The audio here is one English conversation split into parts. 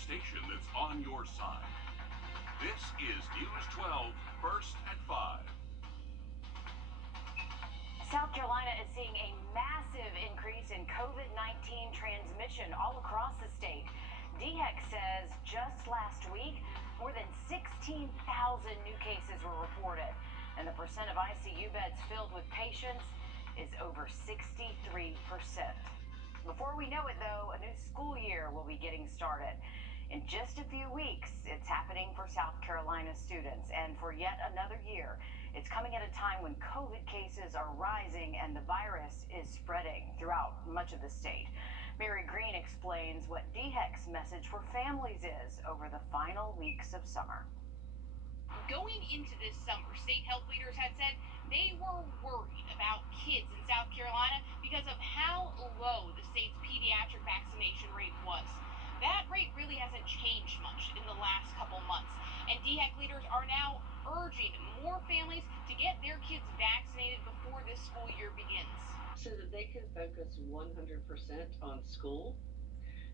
station that's on your side. This is News 12, first at 5. South Carolina is seeing a massive increase in COVID-19 transmission all across the state. DHEC says just last week, more than 16,000 new cases were reported, and the percent of ICU beds filled with patients is over 63%. Before we know it, though, a new school year will be getting started. In just a few weeks, it's happening for South Carolina students, and for yet another year, it's coming at a time when COVID cases are rising and the virus is spreading throughout much of the state. Mary Green explains what DHEC's message for families is over the final weeks of summer. Going into this summer, state health leaders had said they were worried about kids in South Carolina because of how low the state's pediatric vaccination rate was. That rate really hasn't changed much in the last couple months, and DHEC leaders are now urging more families to get their kids vaccinated before this school year begins. So that they can focus 100% on school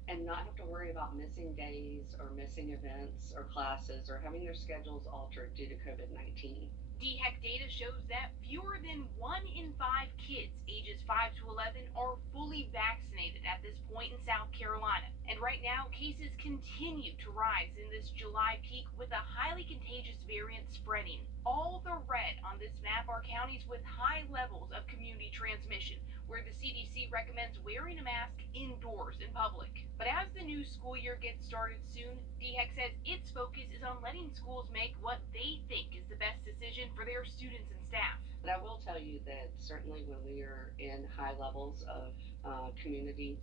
and not have to worry about missing days or missing events or classes or having their schedules altered due to COVID-19. DHEC data shows that fewer than 1 in 5 kids ages 5 to 11 are fully vaccinated at this point in South Carolina. And right now, cases continue to rise in this July peak with a highly contagious variant spreading. All the red on this map are counties with high levels of community transmission, where the CDC recommends wearing a mask indoors in public. But as the new school year gets started soon, DHEC says its focus is on letting schools make what they think is the best decision for their students and staff. But I will tell you that certainly when we are in high levels of high community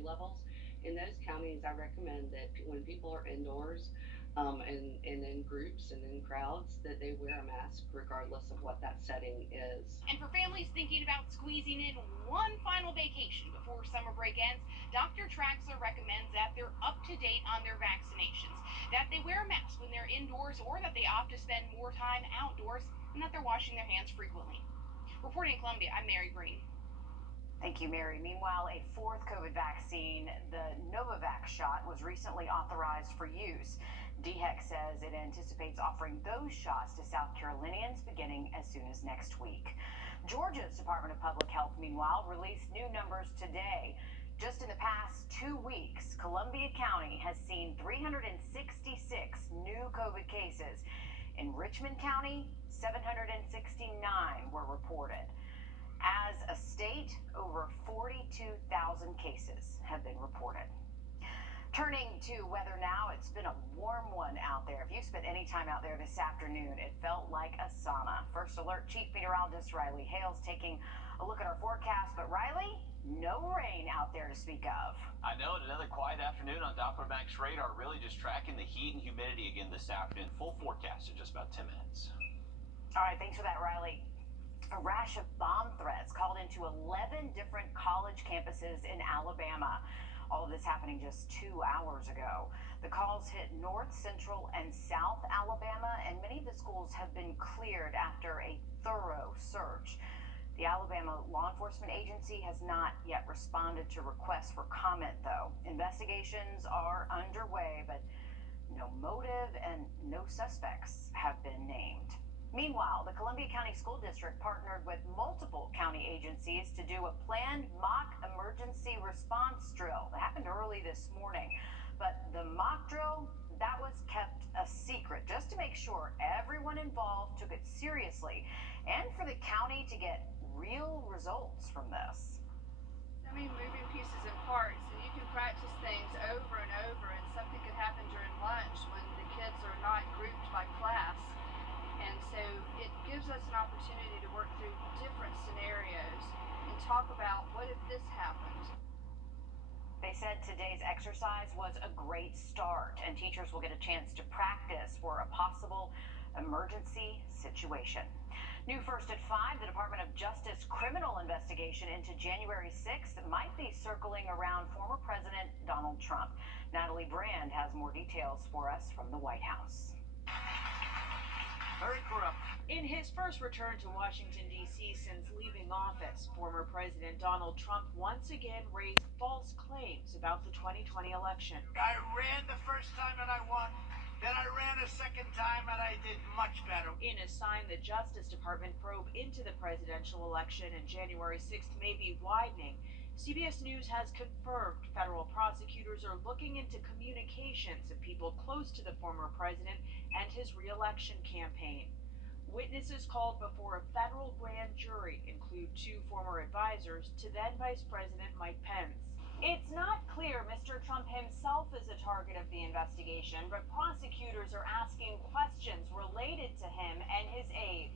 levels, in those counties, I recommend that when people are indoors and in groups and in crowds, that they wear a mask regardless of what that setting is. And for families thinking about squeezing in one final vacation before summer break ends, Dr. Traxler recommends that they're up to date on their vaccinations, that they wear a mask when they're indoors, or that they opt to spend more time outdoors, and that they're washing their hands frequently. Reporting in Columbia, I'm Mary Green. Thank you, Mary. Meanwhile, a fourth COVID vaccine, the Novavax shot, was recently authorized for use. DHEC says it anticipates offering those shots to South Carolinians beginning as soon as next week. Georgia's Department of Public Health, meanwhile, released new numbers today. Just in the past 2 weeks, Columbia County has seen 366 new COVID cases. In Richmond County, 769 were reported. As a state, over 42,000 cases have been reported. Turning to weather now, it's been a warm one out there. If you spent any time out there this afternoon, it felt like a sauna. First Alert Chief Meteorologist Riley Hales taking a look at our forecast. But Riley, no rain out there to speak of. I know, and another quiet afternoon on Doppler Max radar, really just tracking the heat and humidity again this afternoon. Full forecast in just about 10 minutes. All right, thanks for that, Riley. A rash of bomb threats called into 11 different college campuses in Alabama. All of this happening just 2 hours ago. The calls hit North, Central, and South Alabama, and many of the schools have been cleared after a thorough search. The Alabama Law Enforcement Agency has not yet responded to requests for comment, though. Investigations are underway, but no motive and no suspects have been named. Meanwhile, the Columbia County School District partnered with multiple county agencies to do a planned mock emergency response drill. It happened early this morning, but the mock drill, that was kept a secret just to make sure everyone involved took it seriously and for the county to get real results from this. So many moving pieces and parts, and you can practice things over and over, and something could happen during lunch when the kids are not grouped by class. And so it gives us an opportunity to work through different scenarios and talk about what if this happened. They said today's exercise was a great start, and teachers will get a chance to practice for a possible emergency situation. New first at 5, the Department of Justice criminal investigation into January 6th might be circling around former President Donald Trump. Natalie Brand has more details for us from the White House. Very corrupt. In his first return to Washington, D.C. since leaving office, former President Donald Trump once again raised false claims about the 2020 election. I ran the first time and I won. Then I ran a second time and I did much better. In a sign the Justice Department probe into the presidential election and January 6th may be widening, CBS News has confirmed federal prosecutors are looking into communications of people close to the former president and his re-election campaign. Witnesses called before a federal grand jury include two former advisors to then Vice President Mike Pence. It's not clear Mr. Trump himself is a target of the investigation, but prosecutors are asking questions related to him and his aides.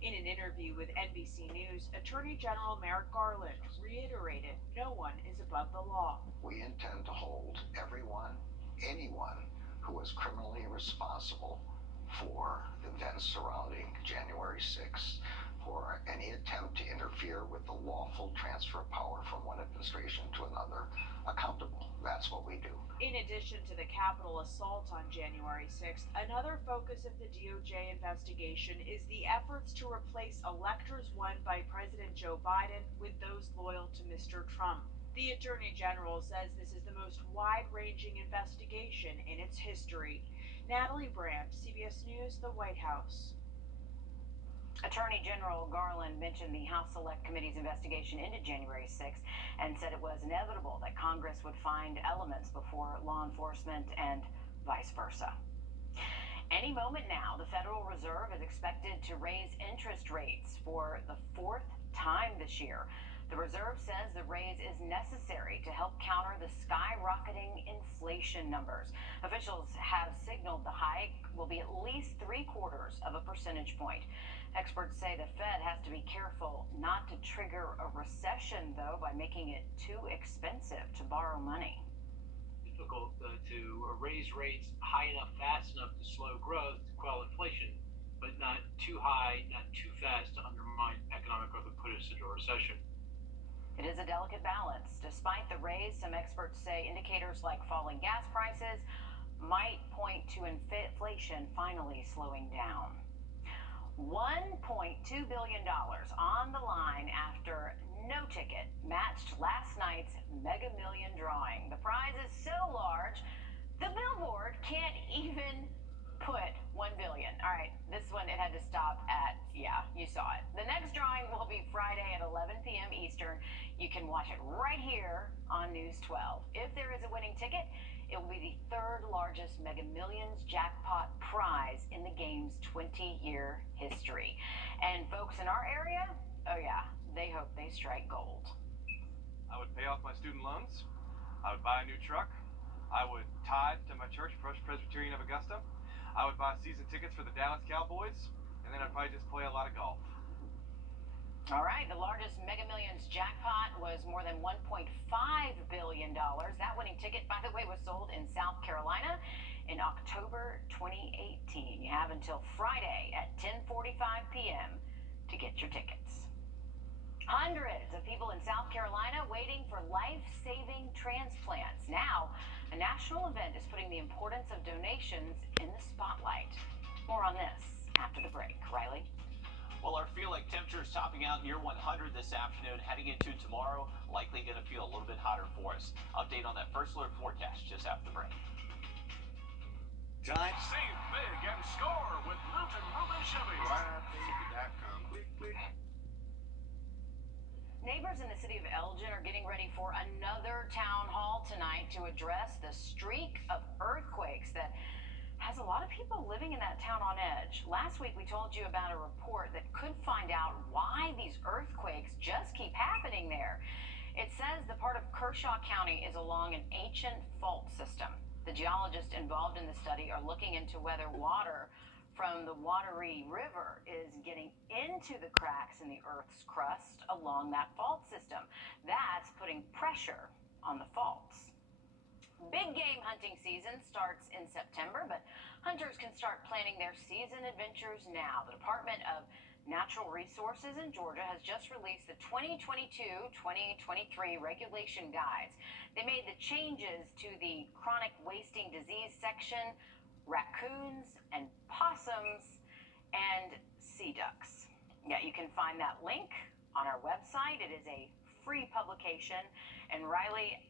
In an interview with NBC News, Attorney General Merrick Garland reiterated no one is above the law. We intend to hold anyone who was criminally responsible for the events surrounding January 6th, for any attempt to interfere with the lawful transfer of power from one administration to another, accountable. That's what we do. In addition to the Capitol assault on January 6th, another focus of the DOJ investigation is the efforts to replace electors won by President Joe Biden with those loyal to Mr. Trump. The Attorney General says this is the most wide-ranging investigation in its history. Natalie Brandt, CBS News, the White House. Attorney General Garland mentioned the House Select Committee's investigation into January 6th and said it was inevitable that Congress would find elements before law enforcement and vice versa. Any moment now, the Federal Reserve is expected to raise interest rates for the fourth time this year. The Reserve says the raise is necessary to help counter the skyrocketing inflation numbers. Officials have signaled the hike will be at least 0.75 of a percentage point. Experts say the Fed has to be careful not to trigger a recession, though, by making it too expensive to borrow money. Difficult to raise rates high enough, fast enough to slow growth, to quell inflation, but not too high, not too fast to undermine economic growth and put us into a recession. It is a delicate balance. Despite the raise, some experts say indicators like falling gas prices might point to inflation finally slowing down. $1.2 billion on the line after no ticket matched last night's Mega Million drawing. The prize is so large, the billboard can't even put 1 billion. All right, this one, it had to stop at, yeah, you saw it. The next drawing will be Friday at 11 p.m. Eastern. You can watch it right here on News 12. If there is a winning ticket, it will be the third largest Mega Millions jackpot prize in the game's 20-year history. And folks in our area, oh yeah, they hope they strike gold. I would pay off my student loans. I would buy a new truck. I would tithe to my church, First Presbyterian of Augusta. I would buy season tickets for the Dallas Cowboys, and then I'd probably just play a lot of golf. All right, the largest Mega Millions jackpot was more than $1.5 billion. That winning ticket, by the way, was sold in South Carolina in October 2018. You have until Friday at 10:45 p.m. to get your tickets. Hundreds of people in South Carolina waiting for life-saving transplants. Now, a national event is putting the importance of donations in the spotlight. More on this after the break. Riley? Well, our feel-like temperatures topping out near 100 this afternoon, heading into tomorrow, likely going to feel a little bit hotter for us. Update on that first alert forecast just after the break. Time. Save big and score with Milton Ruben Chevy. Neighbors in the city of Elgin are getting ready for another town hall tonight to address the streak of earthquakes that has a lot of people living in that town on edge. Last week we told you about a report that could find out why these earthquakes just keep happening there. It says the part of Kershaw County is along an ancient fault system. The geologists involved in the study are looking into whether water from the watery river is getting into the cracks in the Earth's crust along that fault system. That's putting pressure on the faults. Big game hunting season starts in September, but hunters can start planning their season adventures now. The Department of Natural Resources in Georgia has just released the 2022-2023 regulation guides. They made the changes to the chronic wasting disease section. Raccoons and possums and sea ducks. Yeah, you can find that link on our website. It is a free publication. And Riley,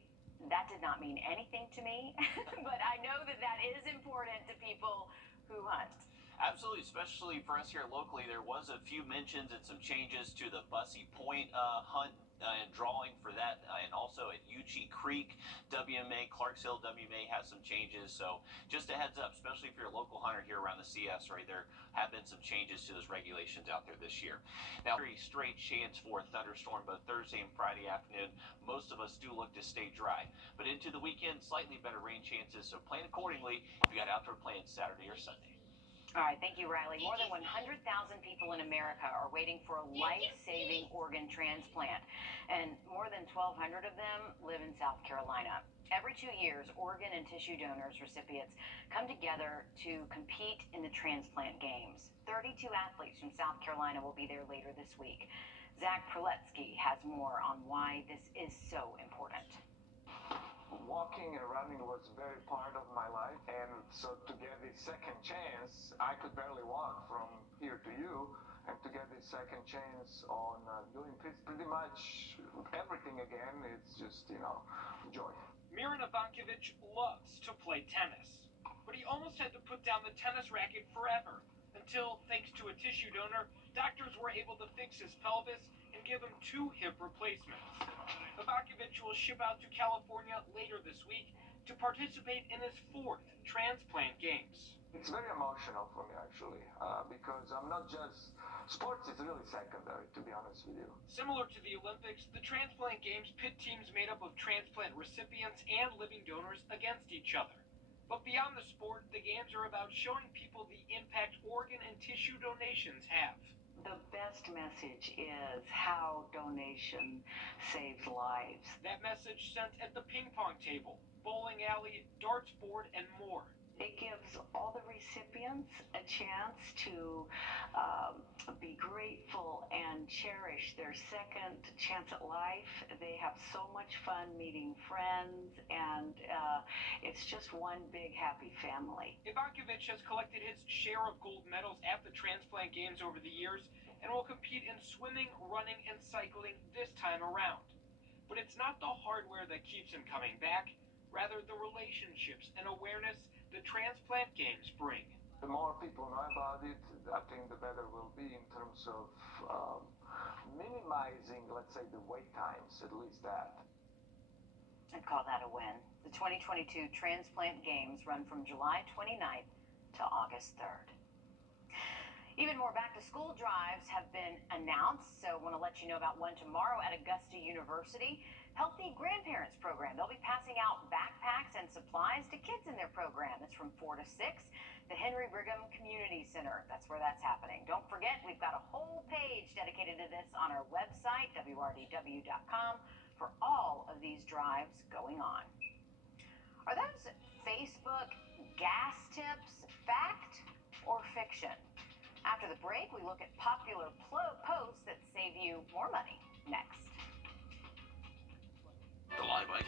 that did not mean anything to me, but I know that that is important to people who hunt. Absolutely, especially for us here locally. There was a few mentions and some changes to the Bussy Point hunt and drawing for that, and also at Uchee Creek WMA, Clarks Hill WMA has some changes. So just a heads up, especially if you're a local hunter here around the CS, right, there have been some changes to those regulations out there this year. Now, very straight chance for a thunderstorm both Thursday and Friday afternoon. Most of us do look to stay dry, but into the weekend, slightly better rain chances. So plan accordingly if you got outdoor plans Saturday or Sunday. All right, thank you, Riley. More than 100,000 people in America are waiting for a life-saving organ transplant, and more than 1,200 of them live in South Carolina. Every 2 years, organ and tissue donors recipients come together to compete in the Transplant Games. 32 athletes from South Carolina will be there later this week. Zach Proletsky has more on why this is so important. Walking and running was very part of my life, and so to get this second chance, I could barely walk from here to you, and to get this second chance on doing pretty much everything again, it's just, joy. Miran Ivankovic loves to play tennis, but he almost had to put down the tennis racket forever until, thanks to a tissue donor, doctors were able to fix his pelvis and give him 2 hip replacements. Ivankovic will ship out to California later this week to participate in his 4th Transplant Games. It's very emotional for me, actually, because I'm not just... Sports is really secondary, to be honest with you. Similar to the Olympics, the Transplant Games pit teams made up of transplant recipients and living donors against each other. But beyond the sport, the games are about showing people the impact organ and tissue donations have. The best message is how donation saves lives. That message sent at the ping pong table, bowling alley, darts board, and more. It gives all the recipients a chance to be grateful and cherish their second chance at life. They have so much fun meeting friends, and it's just one big happy family. Ivankovic has collected his share of gold medals at the Transplant Games over the years and will compete in swimming, running, and cycling this time around. But it's not the hardware that keeps him coming back, rather the relationships and awareness the Transplant Games bring. The more people know about it, I think the better we'll be in terms of minimizing, let's say, the wait times, at least that. I'd call that a win. The 2022 Transplant Games run from July 29th to August 3rd. Even more back-to-school drives have been announced, so I want to let you know about one tomorrow at Augusta University. Healthy Grandparents Program. They'll be passing out backpacks and supplies to kids in their program. It's from 4 to 6. The Henry Brigham Community Center. That's where that's happening. Don't forget, we've got a whole page dedicated to this on our website, wrdw.com, for all of these drives going on. Are those Facebook gas tips fact or fiction? After the break, we look at popular posts that save you more money. Next. The live ID.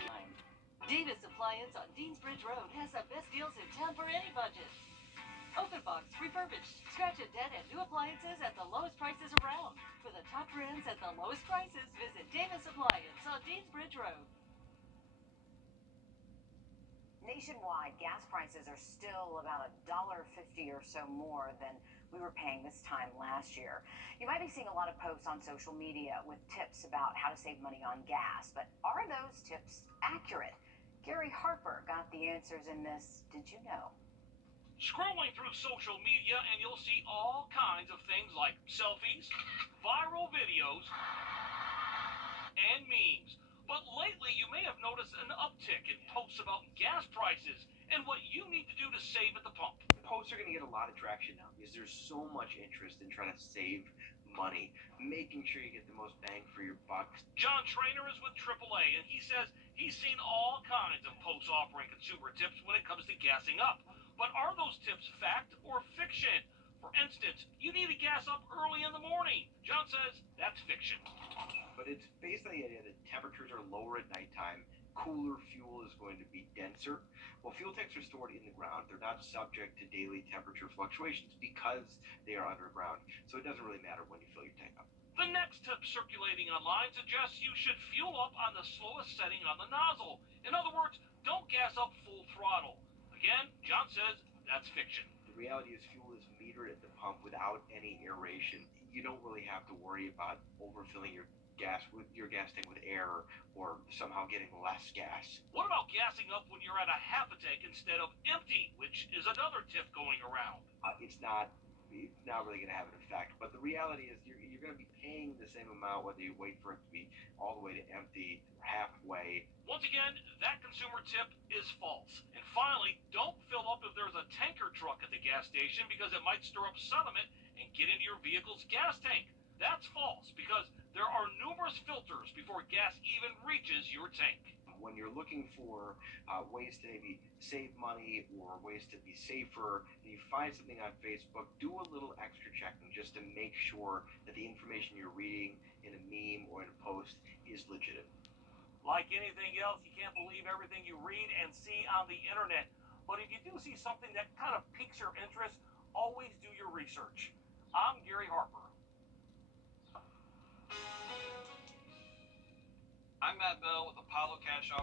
Davis Appliance on Deansbridge Road has the best deals in town for any budget. Open box, refurbished, scratch and dent, and new appliances at the lowest prices around. For the top brands at the lowest prices, visit Davis Appliance on Deansbridge Road. Nationwide, gas prices are still about $1.50 or so more than we were paying this time last year. You might be seeing a lot of posts on social media with tips about how to save money on gas, but are those tips accurate? Gary Harper got the answers in this Did You Know? Scrolling through social media and you'll see all kinds of things like selfies, viral videos, and memes. But lately you may have noticed an uptick in posts about gas prices and what you need to do to save at the pump. Posts are going to get a lot of traction now because there's so much interest in trying to save money, making sure you get the most bang for your buck. John Trainer is with AAA, and he says he's seen all kinds of posts offering consumer tips when it comes to gassing up. But are those tips fact or fiction? For instance, you need to gas up early in the morning. John says that's fiction. But it's based on the idea that temperatures are lower at nighttime cooler fuel is going to be denser. Well, fuel tanks are stored in the ground. They're not subject to daily temperature fluctuations because they are underground. So it doesn't really matter when you fill your tank up. The next tip circulating online suggests you should fuel up on the slowest setting on the nozzle. In other words, don't gas up full throttle. Again, John says that's fiction. The reality is fuel is metered at the pump without any aeration. You don't really have to worry about overfilling your gas tank with air or somehow getting less gas. What about gassing up when you're at a half a tank instead of empty, which is another tip going around? It's not really going to have an effect, but the reality is you're going to be paying the same amount whether you wait for it to be all the way to empty or halfway. Once again, that consumer tip is false. And finally, don't fill up if there's a tanker truck at the gas station because it might stir up sediment and get into your vehicle's gas tank. That's false because there are numerous filters before gas even reaches your tank. When you're looking for ways to maybe save money or ways to be safer, and you find something on Facebook, do a little extra checking just to make sure that the information you're reading in a meme or in a post is legitimate. Like anything else, you can't believe everything you read and see on the internet. But if you do see something that kind of piques your interest, always do your research. I'm Gary Harper. I'm Matt Bell with Apollo Cash Offer